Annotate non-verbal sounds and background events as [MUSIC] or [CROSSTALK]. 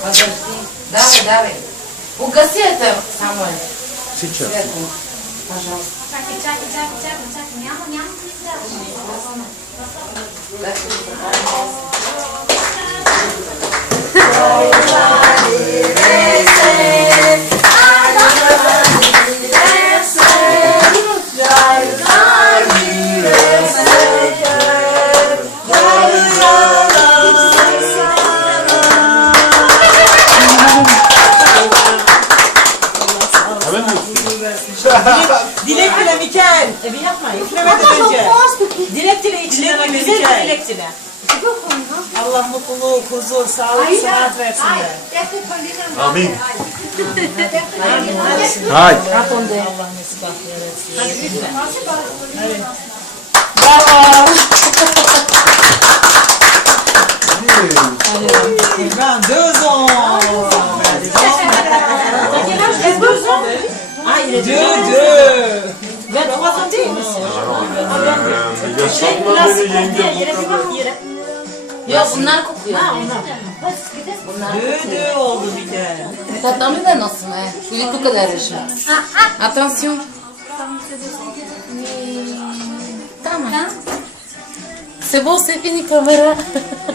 Подожди. Давай, давай. Угаси это, Самуэль. Сейчас. Свет, Пожалуйста. Чаки, чаки, чаки, чаки, чаки. Няма, няма. Dilek dile Mikel. Evi yapma. Üflemeden önce. Dilek dile içine bak. Güzel bir dilek dile. Allah mutluluk, huzur, sağlık, sıhhat versin de. Amin. Hayır. Allah bahtiyar etsin. Hadi üfle. Hadi. Ben deux Deux, deux. Ben değil misin? Yaşatma beni yenge bu kadar. Yok bunlar kokuyor. Deux, deux oldu bir de. Tatlı da nasıl mı? Çocuk bu kadar yaşıyor. Attention. Tamam. C'est bon, c'est fini kamera. [LAUGHS]